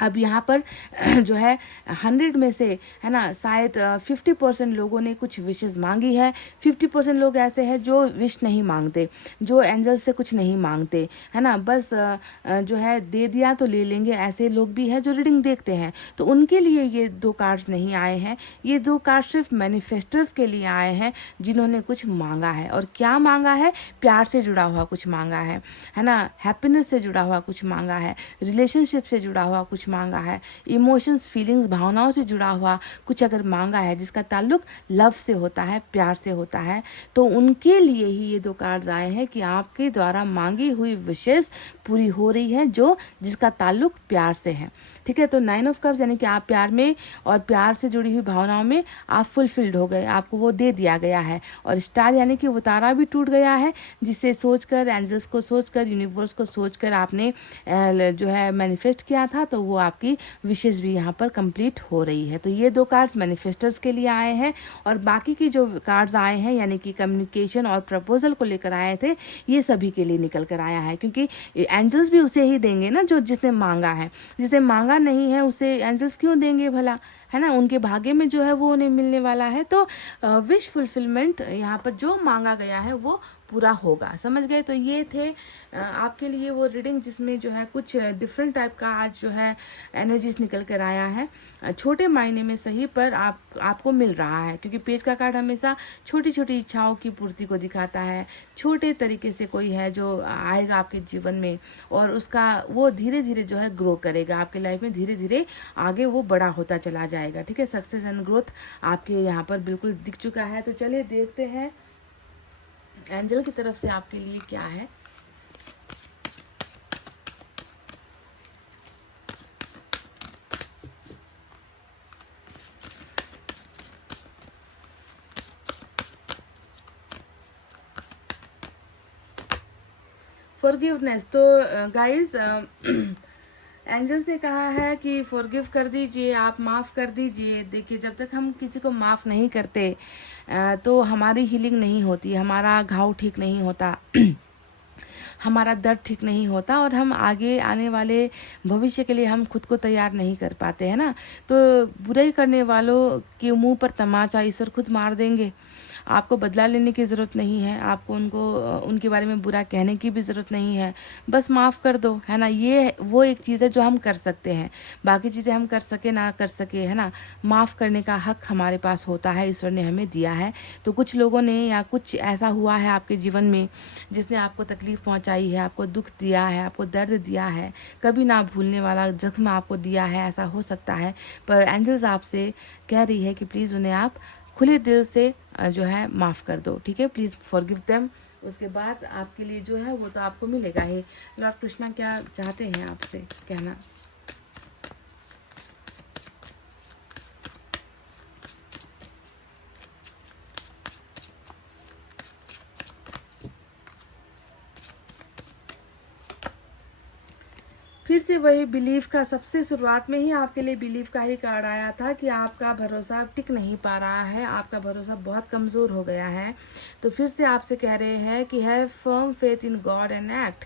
अब यहाँ पर जो है 100 में से, है ना, शायद 50% लोगों ने कुछ विशेस मांगी है, 50% लोग ऐसे हैं जो विश नहीं मांगते, जो एंजल से कुछ नहीं मांगते, है ना, बस जो है दे दिया तो ले लेंगे, ऐसे लोग भी हैं जो रीडिंग देखते हैं। तो उनके लिए ये 2 कार्ड्स नहीं आए हैं, ये 2 कार्ड सिर्फ मैनिफेस्टर्स के लिए आए हैं जिन्होंने कुछ मांगा है। और क्या मांगा है? प्यार से जुड़ा हुआ कुछ मांगा है ना, हैप्पीनेस से जुड़ा हुआ कुछ मांगा है, रिलेशनशिप से जुड़ा हुआ कुछ मांगा है, इमोशंस, फीलिंग्स, भावनाओं से जुड़ा हुआ कुछ अगर मांगा है जिसका ताल्लुक लव से होता है, प्यार से होता है, तो उनके लिए ही ये 2 कार्ड्स आए हैं कि आपके द्वारा मांगी हुई विशेस पूरी हो रही है जो जिसका ताल्लुक प्यार से है। ठीक है, तो 9 ऑफ कप्स यानी कि आप प्यार में और प्यार से जुड़ी हुई भावनाओं में आप फुलफिल्ड हो गए, आपको वो दे दिया गया है। और स्टार यानी कि वो तारा भी टूट गया है जिससे सोचकर, एंजल्स को सोचकर, यूनिवर्स को सोचकर आपने जो है मैनिफेस्ट किया था, तो वो आपकी विशेष भी यहाँ पर कंप्लीट हो रही है। तो ये 2 कार्ड्स मैनिफेस्टर्स के लिए आए हैं, और बाकी की जो कार्ड्स आए हैं यानी कि कम्युनिकेशन और प्रपोजल को लेकर आए थे, ये सभी के लिए निकल कर आया है, क्योंकि एंजल्स भी उसे ही देंगे ना जो जिसने मांगा है। जिसने मांगा नहीं है उसे एंजल्स क्यों देंगे भला, है ना, उनके भाग्य में जो है वो उन्हें मिलने वाला है। तो विश फुलफिलमेंट यहाँ पर जो मांगा गया है वो पूरा होगा। समझ गए? तो ये थे आपके लिए वो रीडिंग जिसमें जो है कुछ डिफरेंट टाइप का आज जो है एनर्जीज निकल कर आया है। छोटे मायने में सही, पर आपको मिल रहा है, क्योंकि पेज का कार्ड हमेशा छोटी छोटी इच्छाओं की पूर्ति को दिखाता है। छोटे तरीके से कोई है जो आएगा आपके जीवन में, और उसका वो धीरे धीरे जो है ग्रो करेगा आपके लाइफ में, धीरे धीरे आगे वो बड़ा होता चला जाएगा। ठीक है, सक्सेस एंड ग्रोथ आपके यहाँ पर बिल्कुल दिख चुका है। तो चलिए देखते हैं एंजल की तरफ से आपके लिए क्या है। फॉरगिवनेस। तो गाइस एंजल्स ने कहा है कि फॉरगिव कर दीजिए, आप माफ़ कर दीजिए। देखिए, जब तक हम किसी को माफ़ नहीं करते तो हमारी हीलिंग नहीं होती, हमारा घाव ठीक नहीं होता हमारा दर्द ठीक नहीं होता, और हम आगे आने वाले भविष्य के लिए हम खुद को तैयार नहीं कर पाते, है ना। तो बुराई करने वालों के मुंह पर तमाचा ईश्वर खुद मार देंगे। आपको बदला लेने की ज़रूरत नहीं है, आपको उनके बारे में बुरा कहने की भी ज़रूरत नहीं है, बस माफ़ कर दो, है ना। ये वो एक चीज़ है जो हम कर सकते हैं, बाकी चीज़ें हम कर सके ना कर सके, है ना, माफ़ करने का हक हमारे पास होता है, ईश्वर ने हमें दिया है। तो कुछ लोगों ने या कुछ ऐसा हुआ है आपके जीवन में जिसने आपको तकलीफ़ पहुंचाई है, आपको दुख दिया है, आपको दर्द दिया है, कभी ना भूलने वाला जख्म आपको दिया है, ऐसा हो सकता है। पर एंजल्स आपसे कह रही है कि प्लीज़ उन्हें आप खुले दिल से जो है माफ़ कर दो। ठीक है, प्लीज़ फॉरगिव देम। उसके बाद आपके लिए जो है वो तो आपको मिलेगा ही। लॉर्ड कृष्णा क्या चाहते हैं आपसे कहना? फिर से वही बिलीफ का, सबसे शुरुआत में ही आपके लिए बिलीफ का ही कार्ड आया था कि आपका भरोसा अब टिक नहीं पा रहा है, आपका भरोसा बहुत कमज़ोर हो गया है। तो फिर से आपसे कह रहे हैं कि have firm faith in God and act.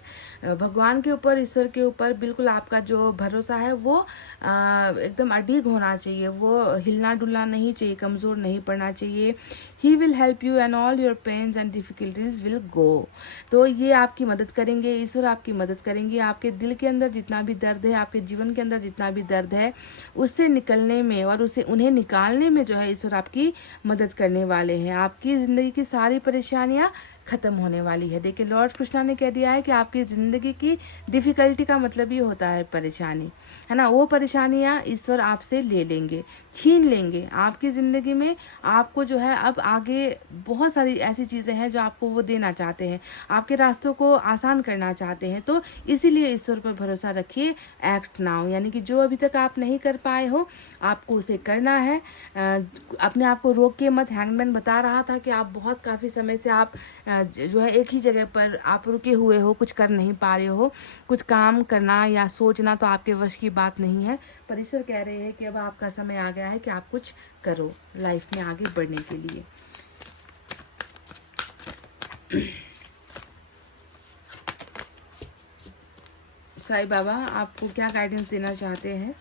भगवान के ऊपर, ईश्वर के ऊपर बिल्कुल आपका जो भरोसा है वो एकदम अडिग होना चाहिए, वो हिलना डुलना नहीं चाहिए, कमज़ोर नहीं पड़ना चाहिए। He will help you and all your pains and difficulties will go. तो ये आपकी मदद करेंगे, ईश्वर आपकी मदद करेंगे। आपके दिल के अंदर जितना भी दर्द है, आपके जीवन के अंदर जितना भी दर्द है, उससे निकलने में और उन्हें निकालने में जो है ईश्वर आपकी मदद करने वाले हैं। आपकी ज़िंदगी की सारी परेशानियाँ ख़त्म होने वाली है। देखिए, लॉर्ड कृष्णा ने कह दिया है कि आपकी ज़िंदगी की डिफ़िकल्टी का मतलब ही होता है परेशानी, है ना। वो परेशानियाँ ईश्वर आपसे ले लेंगे, छीन लेंगे। आपकी ज़िंदगी में आपको जो है अब आगे बहुत सारी ऐसी चीज़ें हैं जो आपको वो देना चाहते हैं, आपके रास्तों को आसान करना चाहते हैं। तो इसीलिए ईश्वर पर भरोसा रखिए। एक्ट नाउ, यानी कि जो अभी तक आप नहीं कर पाए हो आपको उसे करना है। अपने आप को रोक के मत। हैंगमैन बता रहा था कि आप बहुत काफ़ी समय से आप जो है एक ही जगह पर आप रुके हुए हो, कुछ कर नहीं पा रहे हो। कुछ काम करना या सोचना तो आपके वश की बात नहीं है, पर ईश्वर कह रहे हैं कि अब आपका समय आ गया है कि आप कुछ करो लाइफ में आगे बढ़ने के लिए। साईं बाबा आपको क्या गाइडेंस देना चाहते हैं?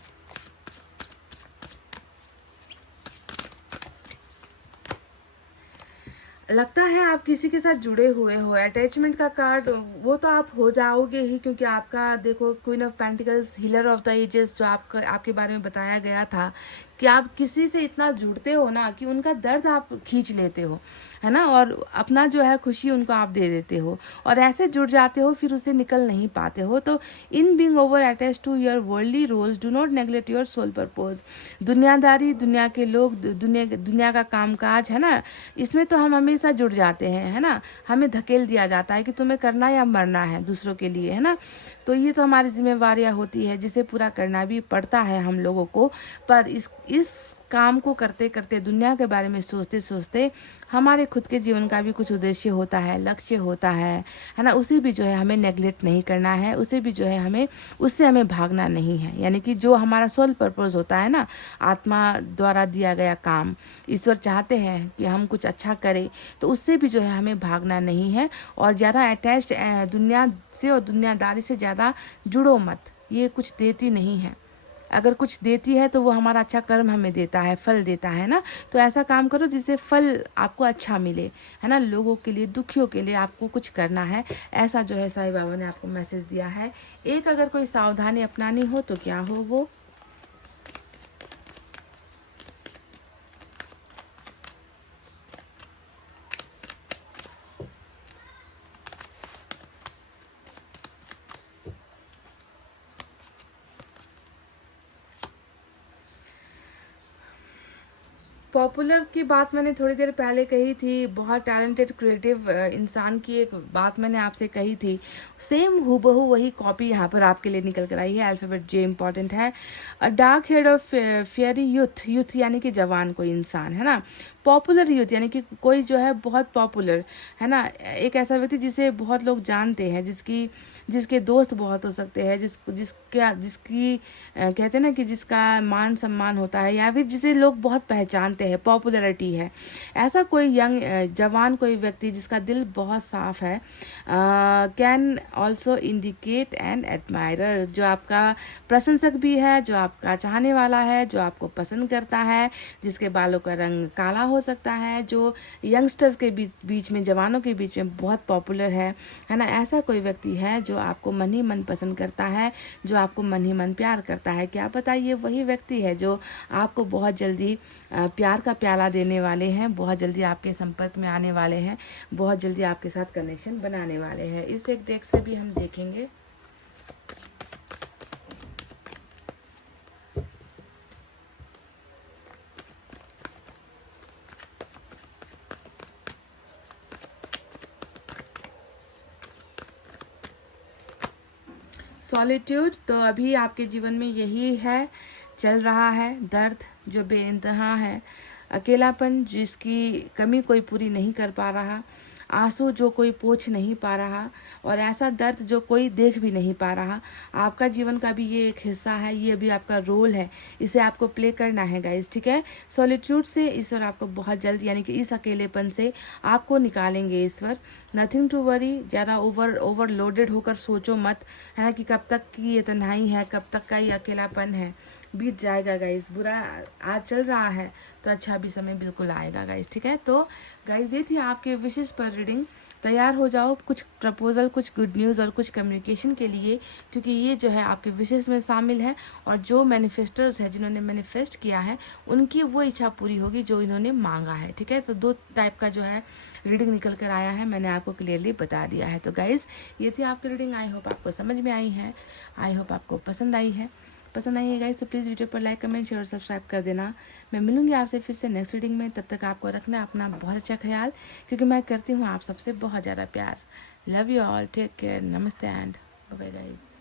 लगता है आप किसी के साथ जुड़े हुए हो। अटैचमेंट का कार्ड वो तो आप हो जाओगे ही, क्योंकि आपका देखो queen of pentacles, healer of the ages जो आपके बारे में बताया गया था कि आप किसी से इतना जुड़ते हो ना कि उनका दर्द आप खींच लेते हो, है ना, और अपना जो है खुशी उनको आप दे देते हो, और ऐसे जुड़ जाते हो फिर उसे निकल नहीं पाते हो। तो in being over attach to your worldly roles do not neglect your soul purpose. दुनियादारी, दुनिया के लोग, दुनिया का कामकाज, है ना, इसमें तो हम हमेशा जुड़ जाते हैं, है ना। हमें धकेल दिया जाता है कि तुम्हें करना या मरना है दूसरों के लिए, है ना। तो ये तो हमारी जिम्मेवारियाँ होती है जिसे पूरा करना भी पड़ता है हम लोगों को। पर इस काम को करते करते, दुनिया के बारे में सोचते सोचते हमारे खुद के जीवन का भी कुछ उद्देश्य होता है, लक्ष्य होता है ना। उसे भी जो है हमें नेग्लेक्ट नहीं करना है, उसे भी जो है उससे हमें भागना नहीं है। यानी कि जो हमारा सोल पर्पस होता है ना, आत्मा द्वारा दिया गया काम, ईश्वर चाहते हैं कि हम कुछ अच्छा करें, तो उससे भी जो है हमें भागना नहीं है। और ज़्यादा अटैच दुनिया से और दुनियादारी से ज़्यादा जुड़ो मत, ये कुछ देती नहीं है। अगर कुछ देती है तो वो हमारा अच्छा कर्म हमें देता है, फल देता है ना। तो ऐसा काम करो जिससे फल आपको अच्छा मिले, है ना। लोगों के लिए, दुखियों के लिए आपको कुछ करना है, ऐसा जो है साईं बाबा ने आपको मैसेज दिया है। एक अगर कोई सावधानी अपनानी हो तो क्या हो वो? पॉपुलर की बात मैंने थोड़ी देर पहले कही थी, बहुत टैलेंटेड क्रिएटिव इंसान की एक बात मैंने आपसे कही थी, सेम हूबहू वही कॉपी यहाँ पर आपके लिए निकल कर आई है। अल्फ़ाबेट जे इंपॉर्टेंट है। अ dark head of fiery youth, youth यानी कि जवान कोई इंसान, है ना। पॉपुलर यूथ यानी कि कोई जो है बहुत पॉपुलर, है ना। एक ऐसा व्यक्ति जिसे बहुत लोग जानते हैं, जिसके दोस्त बहुत हो सकते हैं, जिसकी कहते हैं ना कि जिसका मान सम्मान होता है, या फिर जिसे लोग बहुत पहचानते हैं, पॉपुलैरिटी है। ऐसा कोई यंग जवान कोई व्यक्ति जिसका दिल बहुत साफ है, can also indicate N admirer, जो आपका प्रशंसक भी है, जो आपका चाहने वाला है, जो आपको पसंद करता है, जिसके बालों का रंग काला हो सकता है, जो यंगस्टर्स के बीच में, जवानों के बीच में बहुत पॉपुलर है ना। ऐसा कोई व्यक्ति है जो आपको मन ही मन पसंद करता है, जो आपको मन ही मन प्यार करता है। क्या पता ये वही व्यक्ति है जो आपको बहुत जल्दी प्यार का प्याला देने वाले हैं, बहुत जल्दी आपके संपर्क में आने वाले हैं, बहुत जल्दी आपके साथ कनेक्शन बनाने वाले हैं। इस एक डेक से भी हम देखेंगे। सॉलिट्यूड, तो अभी आपके जीवन में यही है, चल रहा है दर्द जो बेइंतहा है, अकेलापन जिसकी कमी कोई पूरी नहीं कर पा रहा, आंसू जो कोई पोंछ नहीं पा रहा, और ऐसा दर्द जो कोई देख भी नहीं पा रहा। आपका जीवन का भी ये एक हिस्सा है, ये भी आपका रोल है, इसे आपको प्ले करना है गाइस, ठीक है। सॉलिट्यूड से ईश्वर आपको बहुत जल्द, यानी कि इस अकेलेपन से आपको निकालेंगे ईश्वर। नथिंग टू वरी, ज़्यादा ओवरलोडेड होकर सोचो मत, है ना, कि कब तक की ये तन्हाई है, कब तक का ये अकेलापन है। बीत जाएगा गाइस, बुरा आज चल रहा है तो अच्छा भी समय बिल्कुल आएगा गाइस, ठीक है। तो गाइस ये थी आपके विशेष पर रीडिंग। तैयार हो जाओ कुछ प्रपोजल, कुछ गुड न्यूज़ और कुछ कम्युनिकेशन के लिए, क्योंकि ये जो है आपके विशेष में शामिल है। और जो मैनिफेस्टर्स है, जिन्होंने मैनिफेस्ट किया है, उनकी वो इच्छा पूरी होगी जो इन्होंने मांगा है, ठीक है। तो 2 टाइप का जो है रीडिंग निकल कर आया है, मैंने आपको क्लियरली बता दिया है। तो गाइज़ ये थी आपकी रीडिंग। आई होप आपको समझ में आई है, आई होप आपको पसंद आई है गाइस। तो प्लीज़ वीडियो पर लाइक, कमेंट, शेयर और सब्सक्राइब कर देना। मैं मिलूंगी आपसे फिर से नेक्स्ट रीडिंग में। तब तक आपको रखना अपना बहुत अच्छा ख्याल, क्योंकि मैं करती हूँ आप सबसे बहुत ज़्यादा प्यार। Love you all, take care, नमस्ते एंड बाय बाय गाइस।